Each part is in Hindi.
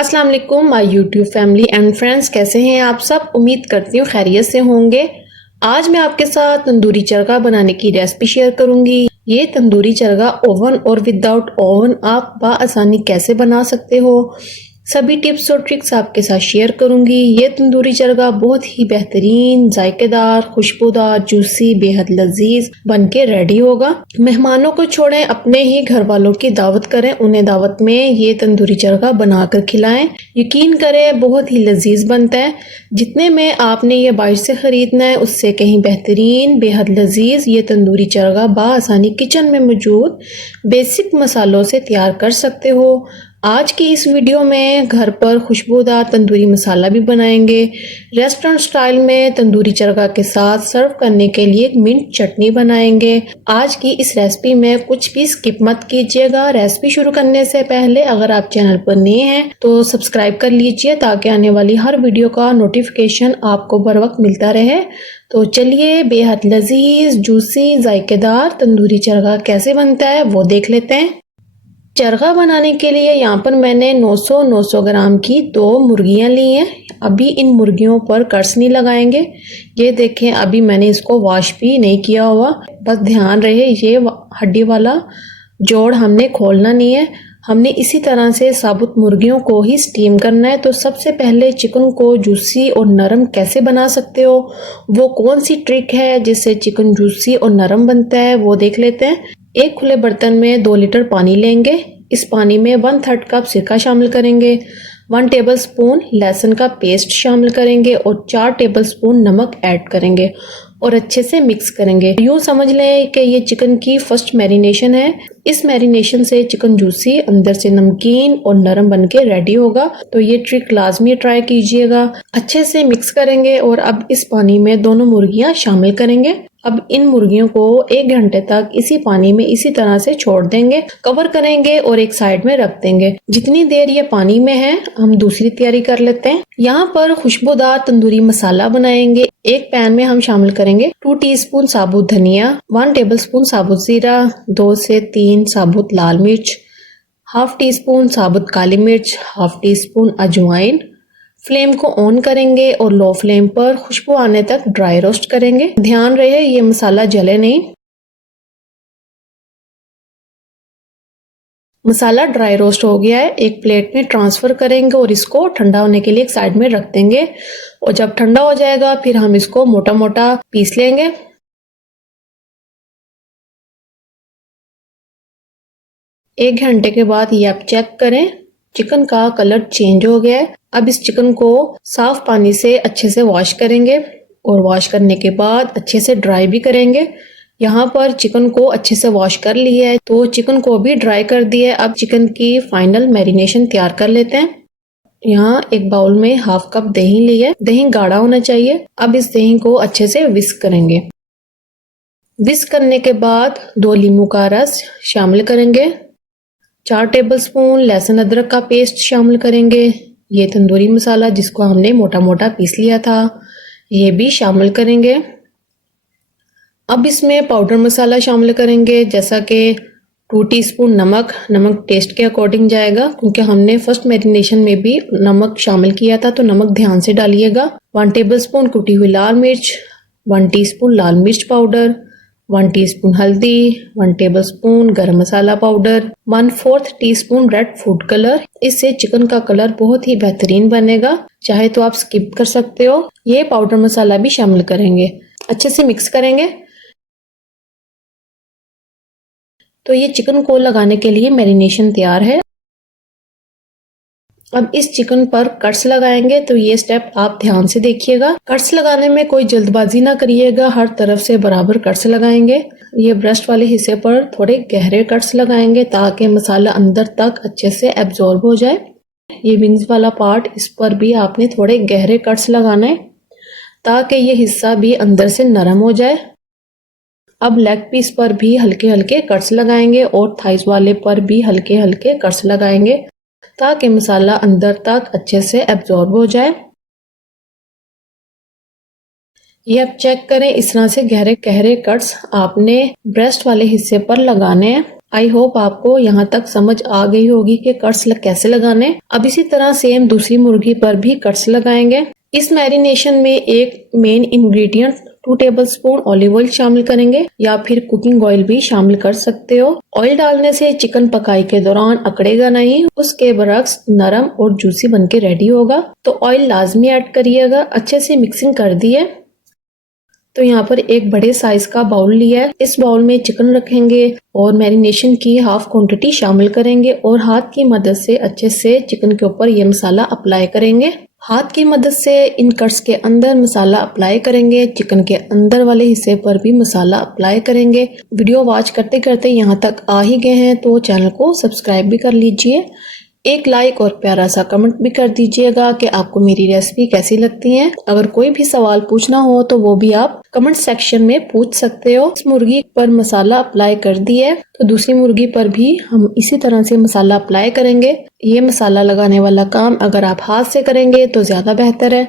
अस्सलाम वालेकुम my YouTube family and friends, कैसे हैं आप सब। उम्मीद करती हूँ खैरियत से होंगे। आज मैं आपके साथ तंदूरी चरगा बनाने की रेसिपी शेयर करूंगी। ये तंदूरी चरगा ओवन और विदाउट ओवन आप बआसानी कैसे बना सकते हो, सभी टिप्स और ट्रिक्स आपके साथ शेयर करूंगी। ये तंदूरी चरगा बहुत ही बेहतरीन, जायकेदार, खुशबूदार, जूसी, बेहद लजीज बनके रेडी होगा। मेहमानों को छोड़ें, अपने ही घर वालों की दावत करें, उन्हें दावत में ये तंदूरी चरगा बनाकर खिलाएं। यकीन करें बहुत ही लजीज बनता है। जितने में आपने ये बाहर से खरीदना है उससे कहीं बेहतरीन, बेहद लजीज ये तंदूरी चरगा बआसानी किचन में मौजूद बेसिक मसालों से तैयार कर सकते हो। आज की इस वीडियो में घर पर खुशबूदार तंदूरी मसाला भी बनाएंगे। रेस्टोरेंट स्टाइल में तंदूरी चरगा के साथ सर्व करने के लिए एक मिंट चटनी बनाएंगे। आज की इस रेसिपी में कुछ भी स्किप मत कीजिएगा। रेसिपी शुरू करने से पहले अगर आप चैनल पर नए हैं तो सब्सक्राइब कर लीजिए ताकि आने वाली हर वीडियो का नोटिफिकेशन आपको बर वक्त मिलता रहे। तो चलिए बेहद लजीज, जूसी, जायकेदार तंदूरी चरगा कैसे बनता है वो देख लेते हैं। चरगा बनाने के लिए यहाँ पर मैंने 900 ग्राम की 2 मुर्गियाँ ली हैं। अभी इन मुर्गियों पर कर्स नहीं लगाएंगे। ये देखें, अभी मैंने इसको वॉश भी नहीं किया हुआ। बस ध्यान रहे ये हड्डी वाला जोड़ हमने खोलना नहीं है। हमने इसी तरह से साबुत मुर्गियों को ही स्टीम करना है। तो सबसे पहले चिकन को जूसी और नरम कैसे बना सकते हो, वो कौन सी ट्रिक है जिससे चिकन जूसी और नरम बनता है वो देख लेते हैं। एक खुले बर्तन में 2 लीटर पानी लेंगे। इस पानी में 1/3 कप सिरका शामिल करेंगे, 1 टेबलस्पून लहसुन का पेस्ट शामिल करेंगे और 4 टेबलस्पून नमक ऐड करेंगे और अच्छे से मिक्स करेंगे। यूँ समझ लें कि ये चिकन की फर्स्ट मैरिनेशन है। इस मैरिनेशन से चिकन जूसी, अंदर से नमकीन और नरम बनके रेडी होगा। तो ये ट्रिक लाजमी ट्राई कीजिएगा। अच्छे से मिक्स करेंगे और अब इस पानी में दोनों मुर्गियां शामिल करेंगे। अब इन मुर्गियों को 1 घंटे तक इसी पानी में इसी तरह से छोड़ देंगे, कवर करेंगे और एक साइड में रख देंगे। जितनी देर ये पानी में है हम दूसरी तैयारी कर लेते हैं। यहाँ पर खुशबूदार तंदूरी मसाला बनाएंगे। एक पैन में हम शामिल करेंगे 2 टीस्पून साबुत धनिया, 1 टेबलस्पून साबुत जीरा, 2 से 3 साबुत लाल मिर्च, 1/2 टीस्पून साबुत काली मिर्च, 1/2 टीस्पून अजवाइन। फ्लेम को ऑन करेंगे और लो फ्लेम पर खुशबू आने तक ड्राई रोस्ट करेंगे। ध्यान रहे ये मसाला जले नहीं। मसाला ड्राई रोस्ट हो गया है। एक प्लेट में ट्रांसफर करेंगे और इसको ठंडा होने के लिए एक साइड में रख देंगे और जब ठंडा हो जाएगा फिर हम इसको मोटा मोटा पीस लेंगे। एक घंटे के बाद ये आप चेक करें, चिकन का कलर चेंज हो गया है। अब इस चिकन को साफ पानी से अच्छे से वॉश करेंगे और वॉश करने के बाद अच्छे से ड्राई भी करेंगे। यहाँ पर चिकन को अच्छे से वॉश कर लिया है तो चिकन को भी ड्राई कर दिया है। अब चिकन की फाइनल मैरिनेशन तैयार कर लेते हैं। यहाँ एक बाउल में 1/2 कप दही ली है। दही गाढ़ा होना चाहिए। अब इस दही को अच्छे से विस्क करेंगे। विस्क करने के बाद 2 नींबू का रस शामिल करेंगे, 4 टेबलस्पून लहसुन अदरक का पेस्ट शामिल करेंगे। ये तंदूरी मसाला जिसको हमने मोटा मोटा पीस लिया था ये भी शामिल करेंगे। अब इसमें पाउडर मसाला शामिल करेंगे, जैसा कि 2 टीस्पून नमक। नमक टेस्ट के अकॉर्डिंग जाएगा क्योंकि हमने फर्स्ट मैरिनेशन में भी नमक शामिल किया था तो नमक ध्यान से डालिएगा। 1 टेबलस्पून कुटी हुई लाल मिर्च, 1 टीस्पून लाल मिर्च पाउडर, 1 टीस्पून हल्दी, 1 tablespoon garam masala powder, 1/4 teaspoon red food colour. इससे चिकन का कलर बहुत ही बेहतरीन बनेगा। चाहे तो आप स्किप कर सकते हो। ये पाउडर मसाला भी शामिल करेंगे, अच्छे से मिक्स करेंगे। तो ये चिकन को लगाने के लिए मैरिनेशन तैयार है। अब इस चिकन पर कट्स लगाएंगे तो ये स्टेप आप ध्यान से देखिएगा। कट्स लगाने में कोई जल्दबाजी ना करिएगा, हर तरफ से बराबर कट्स लगाएंगे। ये ब्रेस्ट वाले हिस्से पर थोड़े गहरे कट्स लगाएंगे ताकि मसाला अंदर तक अच्छे से एब्जॉर्ब हो जाए। ये विंग्स वाला पार्ट, इस पर भी आपने थोड़े गहरे कट्स लगाना है ताकि ये हिस्सा भी अंदर से नरम हो जाए। अब लेग पीस पर भी हल्के हल्के कट्स लगाएंगे और थाइस वाले पर भी हल्के हल्के कट्स लगाएंगे ताकि मसाला अंदर तक अच्छे से एब्जॉर्ब हो जाए। ये आप चेक करें, इस तरह से गहरे गहरे कट्स आपने ब्रेस्ट वाले हिस्से पर लगाने हैं। आई होप आपको यहाँ तक समझ आ गई होगी कि कट्स कैसे लगाने। अब इसी तरह सेम दूसरी मुर्गी पर भी कट्स लगाएंगे। इस मैरिनेशन में एक main ingredient 2 tablespoon olive oil शामिल करेंगे या फिर कुकिंग ऑयल भी शामिल कर सकते हो। ऑयल डालने से चिकन पकाई के दौरान अकड़ेगा नहीं, उसके बरक्स नरम और जूसी बनके रेडी होगा। तो ऑयल लाजमी ऐड करिएगा। अच्छे से मिक्सिंग कर दी है। तो यहाँ पर एक बड़े साइज का बाउल लिया है। इस बाउल में चिकन रखेंगे और मैरिनेशन की हाफ क्वांटिटी शामिल करेंगे और हाथ की मदद से अच्छे से चिकन के ऊपर ये मसाला अप्लाई करेंगे। हाथ की मदद से इन कट्स के अंदर मसाला अप्लाई करेंगे। चिकन के अंदर वाले हिस्से पर भी मसाला अप्लाई करेंगे। वीडियो वॉच करते करते यहाँ तक आ ही गए हैं तो चैनल को सब्सक्राइब भी कर लीजिए। एक लाइक और प्यारा सा कमेंट भी कर दीजिएगा कि आपको मेरी रेसिपी कैसी लगती है। अगर कोई भी सवाल पूछना हो तो वो भी आप कमेंट सेक्शन में पूछ सकते हो। इस मुर्गी पर मसाला अप्लाई कर दिया है तो दूसरी मुर्गी पर भी हम इसी तरह से मसाला अप्लाई करेंगे। ये मसाला लगाने वाला काम अगर आप हाथ से करेंगे तो ज्यादा बेहतर है,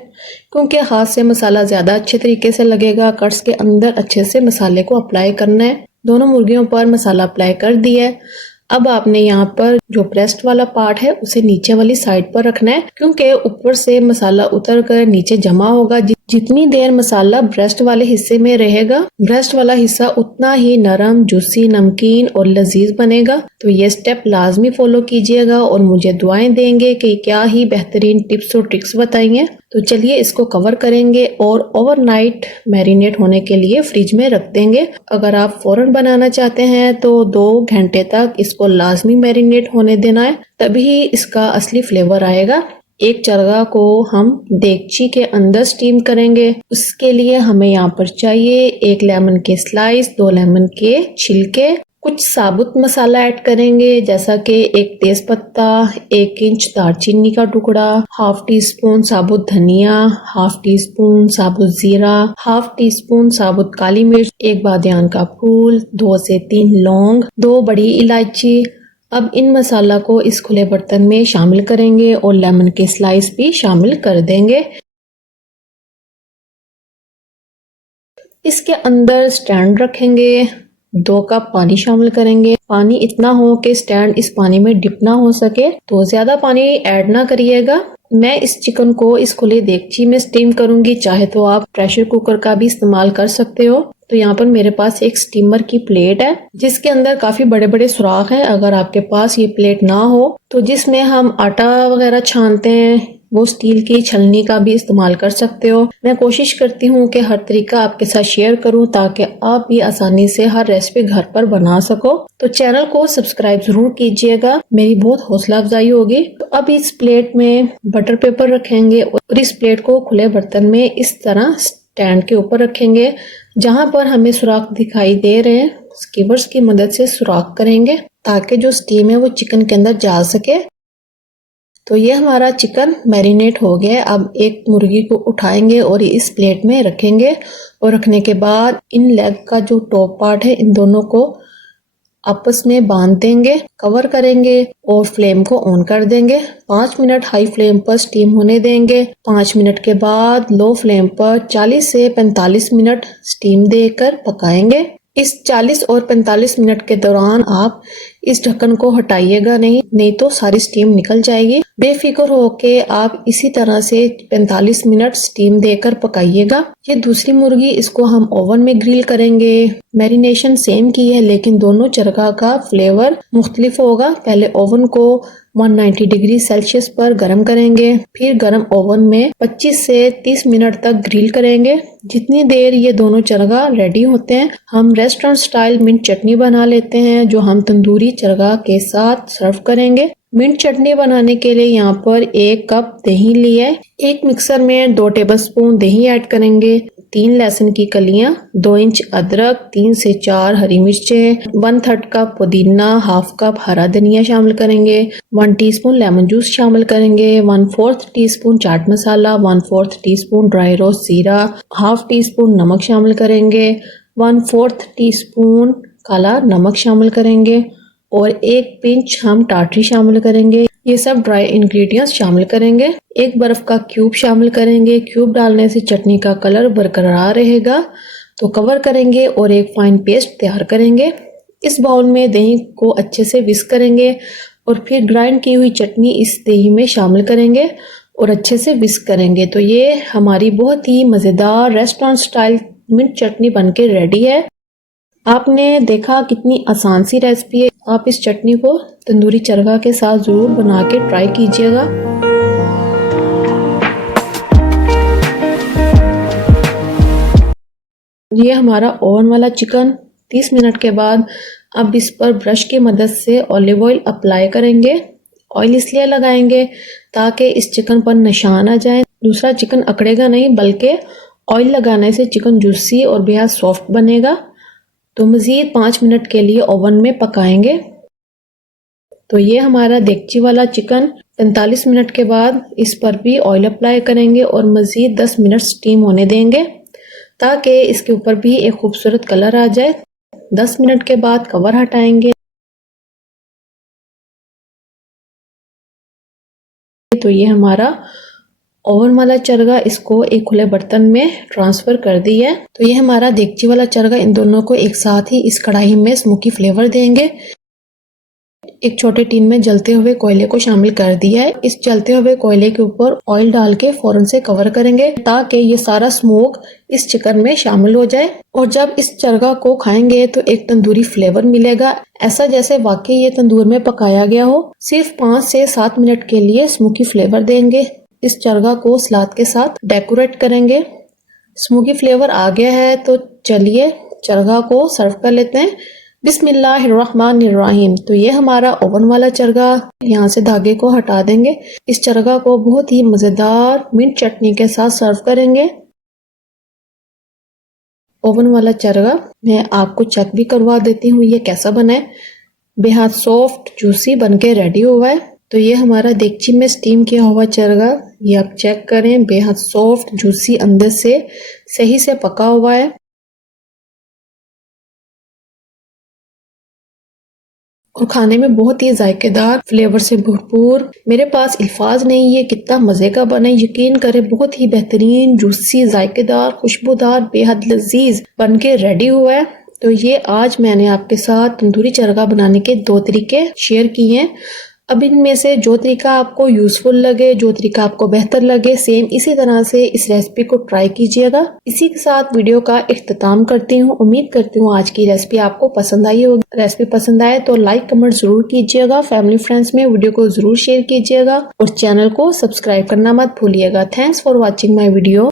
क्योंकि हाथ से मसाला ज्यादा अच्छे तरीके से लगेगा। कट्स के अंदर अच्छे से मसाले को अप्लाई करना है। दोनों मुर्गियों पर मसाला अप्लाई कर दिया है। अब आपने यहाँ पर जो ब्रेस्ट वाला पार्ट है उसे नीचे वाली साइड पर रखना है, क्योंकि ऊपर से मसाला उतर कर नीचे जमा होगा। जितनी देर मसाला ब्रेस्ट वाले हिस्से में रहेगा, ब्रेस्ट वाला हिस्सा उतना ही नरम, जूसी, नमकीन और लजीज बनेगा। तो ये स्टेप लाजमी फॉलो कीजिएगा और मुझे दुआएं देंगे कि क्या ही बेहतरीन टिप्स और ट्रिक्स बताई हैं। तो चलिए इसको कवर करेंगे और ओवरनाइट मैरिनेट होने के लिए फ्रिज में रख देंगे। अगर आप फौरन बनाना चाहते हैं तो 2 घंटे तक इसको लाजमी मैरिनेट होने देना है, तभी इसका असली फ्लेवर आएगा। एक चरगा को हम देगची के अंदर स्टीम करेंगे। उसके लिए हमें यहाँ पर चाहिए 1 लेमन के स्लाइस, 2 लेमन के छिलके, कुछ साबुत मसाला ऐड करेंगे जैसा कि 1 तेज पत्ता, 1 इंच दालचीनी का टुकड़ा, हाफ टी स्पून साबुत धनिया, हाफ टी स्पून साबुत जीरा, हाफ टी स्पून साबुत काली मिर्च, 1 बादियान का फूल, 2 से 3 लौंग, 2 बड़ी इलायची। अब इन मसाला को इस खुले बर्तन में शामिल करेंगे और लेमन के स्लाइस भी शामिल कर देंगे। इसके अंदर स्टैंड रखेंगे, 2 कप पानी शामिल करेंगे। पानी इतना हो कि स्टैंड इस पानी में डिप ना हो सके, तो ज्यादा पानी ऐड ना करिएगा। मैं इस चिकन को इस खुले देगची में स्टीम करूंगी, चाहे तो आप प्रेशर कुकर का भी इस्तेमाल कर सकते हो। तो यहाँ पर मेरे पास एक स्टीमर की प्लेट है जिसके अंदर काफी बड़े बड़े सुराख हैं। अगर आपके पास ये प्लेट ना हो तो जिसमें हम आटा वगैरह छानते हैं वो स्टील की छलनी का भी इस्तेमाल कर सकते हो। मैं कोशिश करती हूँ कि हर तरीका आपके साथ शेयर करूँ ताकि आप भी आसानी से हर रेसिपी घर पर बना सको। तो चैनल को सब्सक्राइब जरूर कीजिएगा, मेरी बहुत हौसला अफजाई होगी। तो अब इस प्लेट में बटर पेपर रखेंगे और इस प्लेट को खुले बर्तन में इस तरह स्टैंड के ऊपर रखेंगे। जहाँ पर हमें सुराख दिखाई दे रहे हैं स्कीवर्स की मदद से सुराख करेंगे ताकि जो स्टीम है वो चिकन के अंदर जा सके। तो ये हमारा चिकन मैरिनेट हो गया। अब एक मुर्गी को उठाएंगे और इस प्लेट में रखेंगे और रखने के बाद इन लेग का जो टॉप पार्ट है इन दोनों को आपस में बांध देंगे, कवर करेंगे और फ्लेम को ऑन कर देंगे। 5 मिनट हाई फ्लेम पर स्टीम होने देंगे। 5 मिनट के बाद लो फ्लेम पर 40 से 45 मिनट स्टीम देकर पकाएंगे। इस 40 और 45 मिनट के दौरान आप इस ढक्कन को हटाइएगा नहीं तो सारी स्टीम निकल जाएगी। बेफिक्र होके आप इसी तरह से 45 मिनट स्टीम देकर पकाइएगा। ये दूसरी मुर्गी इसको हम ओवन में ग्रिल करेंगे। मैरिनेशन सेम की है लेकिन दोनों चरगा का फ्लेवर मुख्तलिफ होगा। पहले ओवन को 190 डिग्री सेल्सियस पर गर्म करेंगे, फिर गर्म ओवन में 25 से 30 मिनट तक ग्रिल करेंगे। जितनी देर ये दोनों चरगा रेडी होते हैं हम रेस्टोरेंट स्टाइल मिंट चटनी बना लेते हैं जो हम तंदूरी चरगा के साथ सर्व करेंगे। मिंट चटनी बनाने के लिए यहाँ पर 1 कप दही लिया है। एक मिक्सर में 2 टेबलस्पून दही ऐड करेंगे, 3 लहसुन की कलियां, 2 इंच अदरक, 3 से 4 हरी मिर्चें, 1/3 कप पुदीना, हाफ कप हरा धनिया शामिल करेंगे, 1 टीस्पून लेमन जूस शामिल करेंगे, 1/4 teaspoon chaat masala, 1/4 teaspoon dry roast जीरा, हाफ टी स्पून नमक शामिल करेंगे, 1/4 टीस्पून काला नमक शामिल करेंगे और 1 पिंच हम टाटरी शामिल करेंगे। ये सब ड्राई इंग्रेडिएंट्स शामिल करेंगे। 1 बर्फ का क्यूब शामिल करेंगे। क्यूब डालने से चटनी का कलर बरकरार रहेगा। तो कवर करेंगे और एक फाइन पेस्ट तैयार करेंगे। इस बाउल में दही को अच्छे से विस्क करेंगे और फिर ग्राइंड की हुई चटनी इस दही में शामिल करेंगे और अच्छे से विस्क करेंगे। तो ये हमारी बहुत ही मज़ेदार रेस्टोरेंट स्टाइल मिंट चटनी बनके रेडी है। आपने देखा कितनी आसान सी रेसिपी है। आप इस चटनी को तंदूरी चरगा के साथ ज़रूर बना के ट्राई कीजिएगा। ये हमारा ओवन वाला चिकन 30 मिनट के बाद अब इस पर ब्रश की मदद से ऑलिव ऑयल अप्लाई करेंगे। ऑयल इसलिए लगाएंगे ताकि इस चिकन पर निशान आ जाए, दूसरा चिकन अकड़ेगा नहीं, बल्कि ऑयल लगाने से चिकन जूसी और बेहद सॉफ्ट बनेगा। तो मज़ीद 5 मिनट के लिए ओवन में पकाएंगे। तो ये हमारा देगची वाला चिकन 45 मिनट के बाद इस पर भी ऑयल अप्लाई करेंगे और मज़ीद 10 मिनट स्टीम होने देंगे ताकि इसके ऊपर भी एक खूबसूरत कलर आ जाए। 10 मिनट के बाद कवर हटाएंगे। तो ये हमारा ओवन वाला चरगा, इसको एक खुले बर्तन में ट्रांसफ़र कर दिया है। तो ये हमारा देगची वाला चरगा, इन दोनों को एक साथ ही इस कढ़ाई में स्मोकी फ्लेवर देंगे। एक छोटे टीन में जलते हुए कोयले को शामिल कर दिया है। इस जलते हुए कोयले के ऊपर ऑयल डाल के फौरन से कवर करेंगे ताकि ये सारा स्मोक इस चिकन में शामिल हो जाए। और जब इस चरगा को खाएंगे तो एक तंदूरी फ्लेवर मिलेगा, ऐसा जैसे वाकई ये तंदूर में पकाया गया हो। सिर्फ 5 से 7 मिनट के लिए स्मोकी फ्लेवर देंगे। इस चरगा को सलाद के साथ डेकोरेट करेंगे। स्मोकी फ्लेवर आ गया है तो चलिए चरगा को सर्व कर लेते हैं। बिस्मिल्लाहिर्रहमानिर्रहीम। तो ये हमारा ओवन वाला चरगा, यहाँ से धागे को हटा देंगे। इस चरगा को बहुत ही मज़ेदार मिंट चटनी के साथ सर्व करेंगे। ओवन वाला चरगा मैं आपको चेक भी करवा देती हूँ ये कैसा बना है। बेहद सॉफ्ट जूसी बनके रेडी हुआ है। तो ये हमारा देगची में स्टीम किया हुआ चरगा, ये आप चेक करें, बेहद सॉफ्ट जूसी अंदर से सही से पका हुआ है और खाने में बहुत ही जायकेदार, फ्लेवर से भरपूर। मेरे पास अल्फाज नहीं है कितना मज़े का बना है। यकीन करें बहुत ही बेहतरीन, जूसी, जायकेदार, खुशबूदार, बेहद लजीज बनके रेडी हुआ है। तो ये आज मैंने आपके साथ तंदूरी चरगा बनाने के 2 तरीके शेयर किए हैं। अब इनमें से जो तरीका आपको यूजफुल लगे, जो तरीका आपको बेहतर लगे, सेम इसी तरह से इस रेसिपी को ट्राई कीजिएगा। इसी के साथ वीडियो का इख्तिताम करती हूँ। उम्मीद करती हूँ आज की रेसिपी आपको पसंद आई होगी। रेसिपी पसंद आए तो लाइक कमेंट जरूर कीजिएगा। फैमिली फ्रेंड्स में वीडियो को जरूर शेयर कीजिएगा और चैनल को सब्सक्राइब करना मत भूलिएगा। Thanks for watching my video.